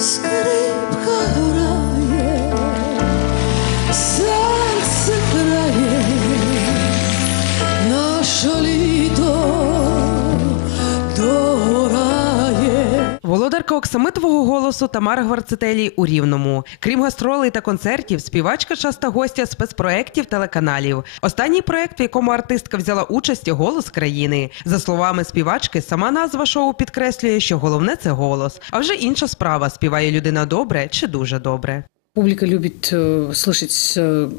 скрипка грає, серце грає, наше літо Володарка оксамитового голосу Тамара Гварцетелі у Рівному. Крім гастролей та концертів, співачка часто гостя спецпроєктів телеканалів. Останній проєкт, в якому артистка взяла участь, голос країни. За словами співачки, сама назва шоу підкреслює, що головне це голос. А вже інша справа співає людина добре чи дуже добре. Публика любит э, слышать э,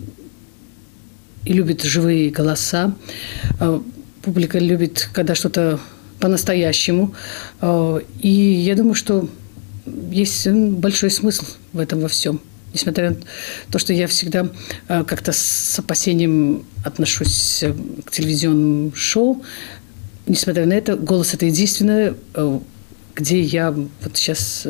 и любит живые голоса. Э, публика любит, когда что-то по-настоящему. Э, и я думаю, что есть большой смысл в этом во всем. Несмотря на то, что я всегда э, как-то с опасением отношусь э, к телевизионным шоу, несмотря на это, голос это единственное, где я вот сейчас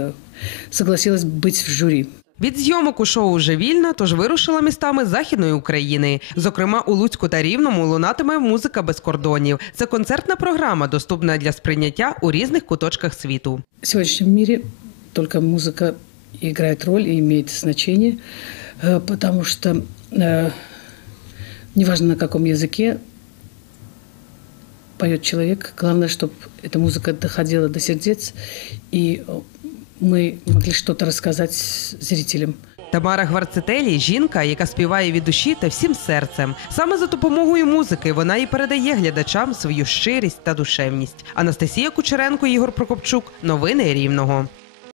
согласилась быть в жюри. Від зйомок у шоу вже вільно, тож вирушила містами західної України. Зокрема, у Луцьку та Рівному лунатиме музика без кордонів. Це концертна програма, доступна для сприйняття у різних куточках світу. В сегодняшнем мире только музыка играет роль и имеет значение, э, потому что э, неважно на каком языке поет человек, главное, чтобы эта музыка доходила до сердец, и э, мы могли что-то рассказать зрителям. Тамара Гварцетелі жінка, яка співає від душі та всім серцем. Саме за допомогою музики вона і передає глядачам свою щирість та душевність. Анастасія Кучеренко, Ігор Прокопчук. Новини Рівного.